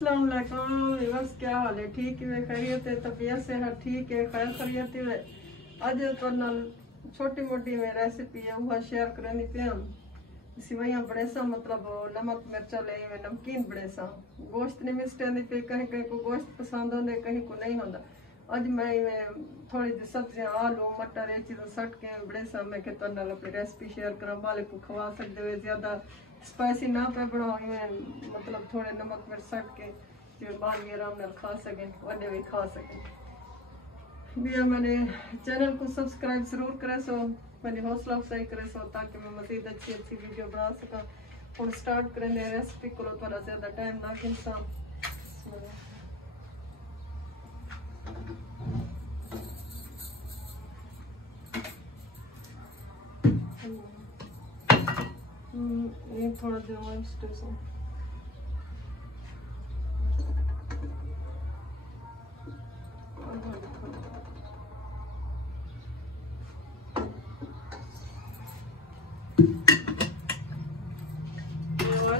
अस्सलाम वालेकुम। बस क्या हाल है? ठीक है, खैरियत है, तबीयत से हर ठीक है, खैर खैरियत है। अज तो छोटी मोटी में रेसिपी है वह शेयर करनी पे हम सिवैयां बड़े सा मतलब नमक मिर्चा ले नमकीन बड़े सा गोश्त नहीं मिस्टे पे कहीं कहीं को गोश्त पसंद होंगे कहीं को नहीं होता। अज मैं थोड़ी जी सब्जियां आलू मटर ये चीज़ सट के बड़े सा मैं तो अपनी रेसिपी शेयर करा वाले को खवा सकते हुए ज्यादा स्पाइसी ना पे बनाओ मतलब थोड़े नमक मिर्च सट के जो बाल भी आराम नाल खा सकें वड्डे भी खा सकें। भैया मैंने चैनल को सब्सक्राइब जरूर करें सो मेरी हौसला अफजाई करें सो ताकि मैं मजीद अच्छी अच्छी वीडियो बना सका। हम स्टार्ट करें रेसिपी को थोड़ा ज़्यादा टाइम ना खिंचा। ये थोड़ा देर स्टेशन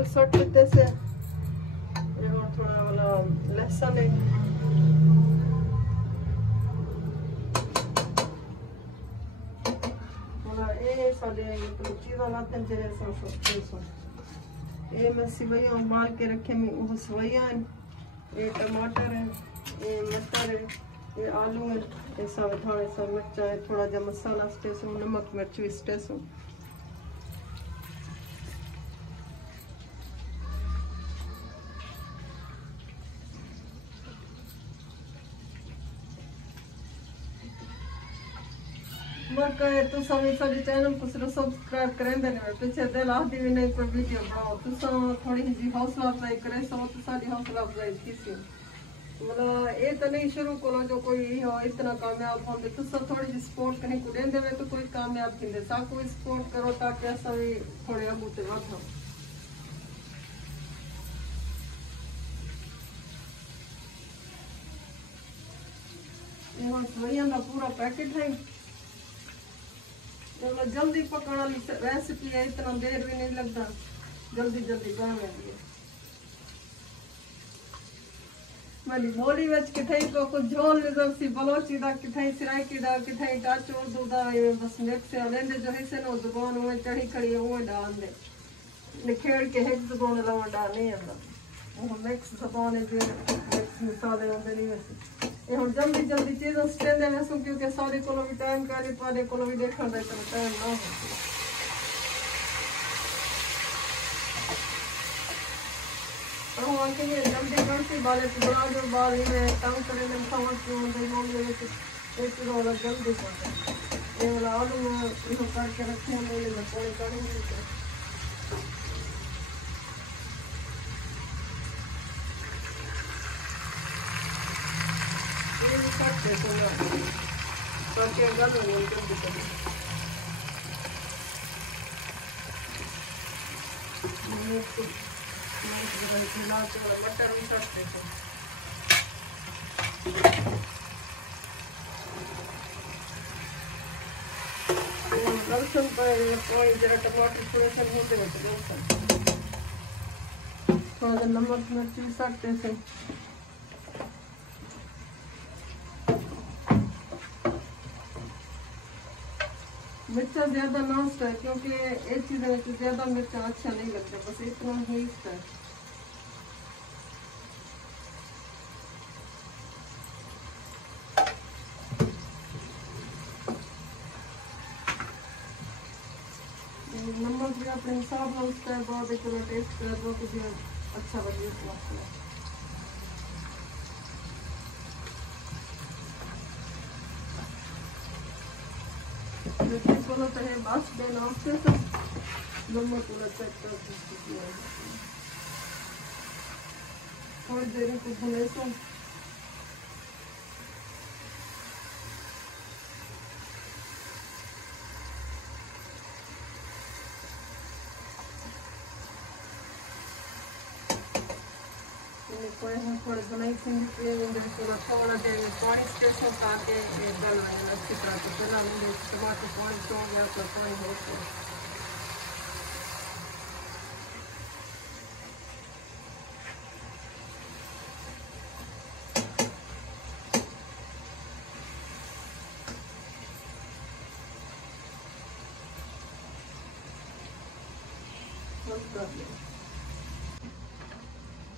सट लेते से थोड़ा वाला लहसुन है थोड़ा ये सारे चीज़ा लाते हैं ये मैं सिवैयां मार के रखे में वो सिवैयां हैं, ये टमाटर है, ये मटर है, ये आलू है, ये सब थोड़ा सा मिर्चा है, थोड़ा जा मसाला स्टेशन नमक मिर्च भी स्टेशन। तो सभी सारे चैनल को सिर्फ सब्सक्राइब करें देने में पीछे दिल आती भी नहीं कोई वीडियो बनाओ तो थोड़ी जी हौसला अफजाई करें सो तो सारी हौसला अफजाई की सी मतलब ये तो नहीं शुरू करो जो कोई हो इतना कामयाब होंगे तो सब थोड़ी जी सपोर्ट करने को देंगे में तो कोई कामयाब थी सा कोई सपोर्ट करो ताकि ऐसा भी थोड़े अगू ते वधो। सवैयां का पूरा पैकेट है जल्दी पकाने वाली रेसिपी है, इतना देर भी नहीं लगता, जल्दी जल्दी बन जाती है। मेरी बोली विच किथे को कुछ झोल निजर सी बलोची दा किथे सिराइकी दा किथे टाचो दूदा ये बस मिक्स लेंदे जो हिस्से नो जुबान में चढ़ी खड़ी वो डाल दे निखेड़ के एक जुबान लावा डाल नहीं आंदा वो मिक्स जुबान है जो मिक्स मसाले होंदे नहीं वैसे ये हम जल्दी जल्दी चीज़ों स्टेंडे वैसे क्योंकि सारे को भी टाइम का नहीं पारे को भी देखा दे तो टाइम ना हो तो हम आके ये जल्दी करके बाले को बना दो बाल में तंग करे में समझ के उनके लोग ये एक वाला जल्दी कर ये वाला आलू में इसको काट के रखे हैं ले में थोड़े करेंगे करते ताकि अगर मटर भी सकते थे लहसुन पर जरा टमाटर थोड़े से होते रहते थोड़ा सा नमक मिर्च भी सकते थे। मिर्चा ज्यादा ना है क्योंकि एक चीज में ज्यादा मिर्चा अच्छा नहीं लगता बस इतना ही है। नमक भी अपने हिसाब से उसका है बहुत एक टेस्ट कर दो तो अच्छा लगेगा। बोलो तो है बस देना उससे तो नमक पूरा चेक कर थोड़ी देर को भूले तो थोड़े बनाई थोड़ा देर पानी स्टेशन पाके गल अच्छी तरह से पहला टमाटर पानी छोड़ गया तो पानी हो कर लें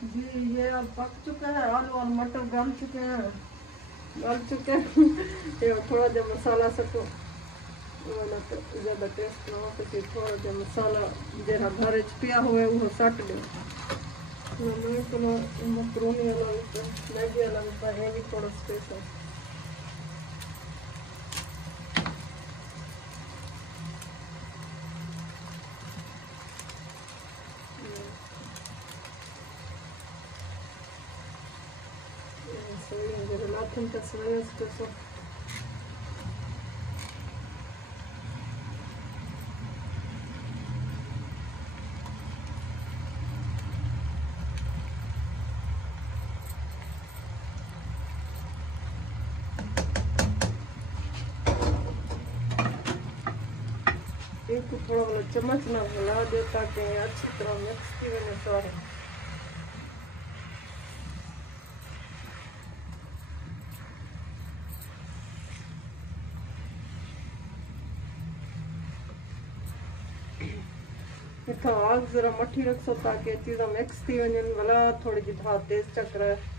जी। ये अब पक चुका है, आलू और मटर गल चुके हैं, ये थोड़ा जब मसाला सटो तो ज़्यादा टेस्ट ना हो, तो थोड़ा जब मसाला जरा घर पिया हुए वो सट दो। मकरोनी वाला मैगी वाला ये भी थोड़ा स्पेशल laten das so. एक थोड़ा वाला चम्मच ना हिला दे ताकि अच्छी तरह मिक्स की बने सारे। इतना आग जरा मठी रख सो ताकि चीज़ा मिक्स थी वजन वाला थोड़ी जी था तेज चक्र है।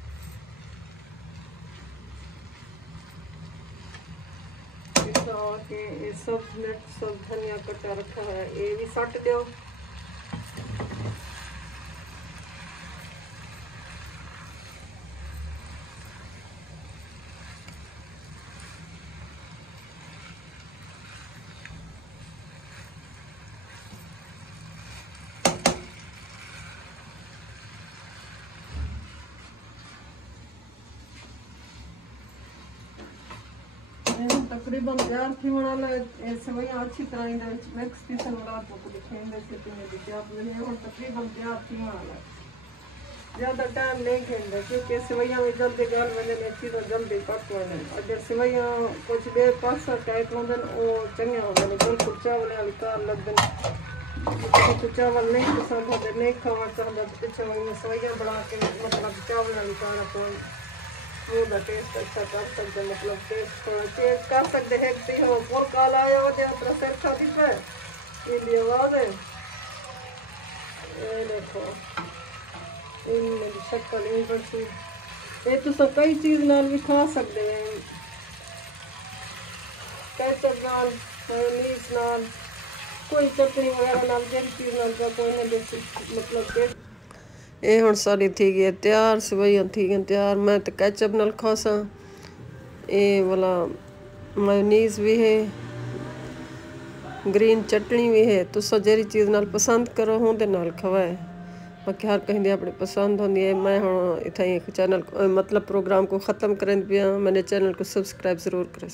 ये सब मिर्च सब धनिया कटा रखा है ये भी सट दो। तकरीबन तैयार थी वाला सवैया अच्छी तरह मिक्स थी रात को दिखेंगे से तकरीबन तैयार थी वाला। ज़्यादा टाइम नहीं खेलते क्योंकि सवैया में जल्दी गल बने चीज़ें जल्दी पक वे अगर सवैया कुछ देर पास टाइप होंगे वो चंगे होंगे बिल्कुल चावल वाली कार लगते तो चावल नहीं पसंद होते नहीं खावा चाहते पिछले सवैया बना के मतलब चावल वाली कार कोई वो टेस्ट अच्छा कर सकते मतलब टेस्ट थोड़ा चेंज कर सकते हैं कि हो फुल काला आया हो दे अपना सिर खाती पे इंडी आवाज है ये देखो इन मेरी शक्ल इन बरसी ये तो सब कई चीज़ नाल भी खा सकते हैं केचप नाल मेयोनीज नाल कोई चटनी वगैरह नाल जिस चीज़ नाल का कोई ना मतलब टेस्ट। ये हुण सारी थी गई तैयार सवैया थी गई तैयार। मैं तो कैचअप नाल खासा ये वाला मायोनीज भी है ग्रीन चटनी भी है तुसा जेरी चीज़ नाल पसंद करो हों दे नाल खवाए बाकी हर कहीं अपनी पसंद होंदी है। मैं हुण इत्थे चैनल मतलब प्रोग्राम को ख़त्म करन पिया। मैंने चैनल को सब्सक्राइब ज़रूर करें।